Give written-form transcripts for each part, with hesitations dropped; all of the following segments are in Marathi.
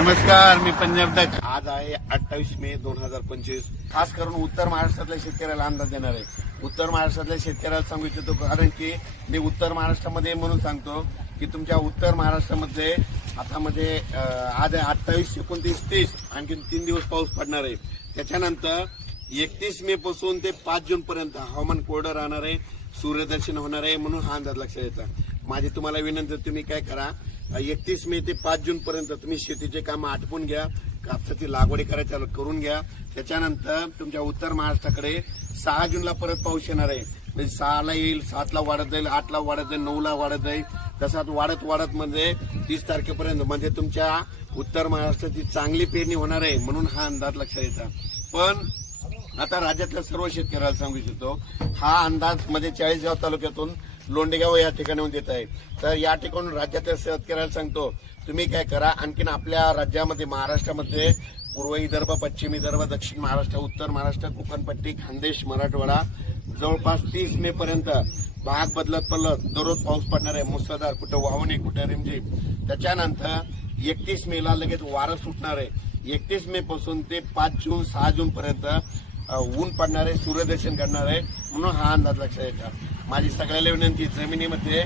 नमस्कार, मी पंजाब दत्त. आज आहे 28 मे 2025. खास करून उत्तर महाराष्ट्रातल्या शेतकऱ्याला अंदाज देणार आहे. उत्तर महाराष्ट्रातल्या शेतकऱ्याला सांगू इच्छितो कारण की मी उत्तर महाराष्ट्रामध्ये म्हणून सांगतो की तुमच्या उत्तर महाराष्ट्रामध्ये आता आज 28, 29, 30 आणखी 3 दिवस पाऊस पडणार आहे. त्याच्यानंतर 31 मे पासून ते 5 जून पर्यंत हवामान कोरडं राहणार आहे, सूर्यदर्शन होणार आहे, म्हणून हा अंदाज लक्षात येतात. माझी तुम्हाला विनंती, तुम्ही काय करा, 31 मे ते 5 जून पर्यंत तुम्ही शेतीचे काम आटपून घ्या, कापसाची लागवडी करायच्या करून घ्या. त्याच्यानंतर तुमच्या उत्तर महाराष्ट्राकडे 6 जूनला परत पाऊस येणार आहे. म्हणजे 6ला येईल, 7ला वाढत जाईल, 8ला वाढत जाईल, 9ला वाढत जाईल, तसाच वाढत 30 तारखेपर्यंत म्हणजे तुमच्या उत्तर महाराष्ट्राची चांगली पेरणी होणार आहे, म्हणून हा अंदाज लक्षात येतात. पण आता राज्यातल्या सर्व शेतकऱ्याला सांगू इच्छितो, हा अंदाज चाळीसगाव तालुक्यातून लोंडेगाव या ठिकाणाहून देत आहे. तर या ठिकाणून राज्यातल्या शेतकऱ्याला सांगतो, तुम्ही काय करा, आणखीन आपल्या राज्यामध्ये महाराष्ट्रामध्ये पूर्व विदर्भ, पश्चिम विदर्भ, दक्षिण महाराष्ट्र, उत्तर महाराष्ट्र, कोकणपट्टी, खानदेश, मराठवाडा जवळपास 30 मे पर्यंत भाग बदलत दररोज पाऊस पडणार आहे. मुसळधार, कुठं वाहणे, कुठं रिमझिम. त्याच्यानंतर 31 मेला लगेच वारं सुटणार आहे. 31 मे पासून ते 5 जून 6 जून पर्यंत ऊन पडणार आहे, सूर्यदर्शन करणार आहे, म्हणून हा अंदाज लक्षात येतात. माझी सगळ्याला विनंती, जमिनीमध्ये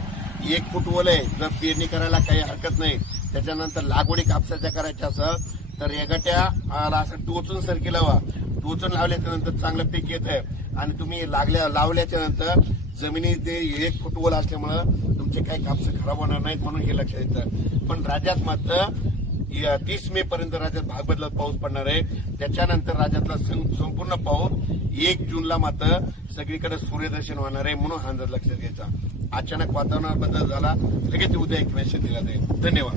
1 फूट ओल आहे, जर पेरणी करायला काही हरकत नाही. त्याच्यानंतर लागवडी कापसाच्या करायच्या असं तर एगाट्याला असं टोचून सरकी लावा. टोचून लावल्याच्या नंतर चांगलं पीक येत आहे आणि तुम्ही लावल्याच्या नंतर जमिनीत 1 फूट ओल असल्यामुळं तुमचे काही कापस खराब होणार नाहीत, म्हणून हे लक्षात येतं. पण राज्यात मात्र 30 मे पर्यंत राज्यात भाग बदलत पाऊस पडणार आहे. त्याच्यानंतर राज्यातला संपूर्ण पाऊस 1 जूनला मात्र सगळीकडे सूर्यदर्शन होणार आहे, म्हणून हा अंदाज लक्षात घ्यायचा. अचानक वातावरणात बदल झाला, लगेच उद्या एक मेसेज दिला जाईल. धन्यवाद.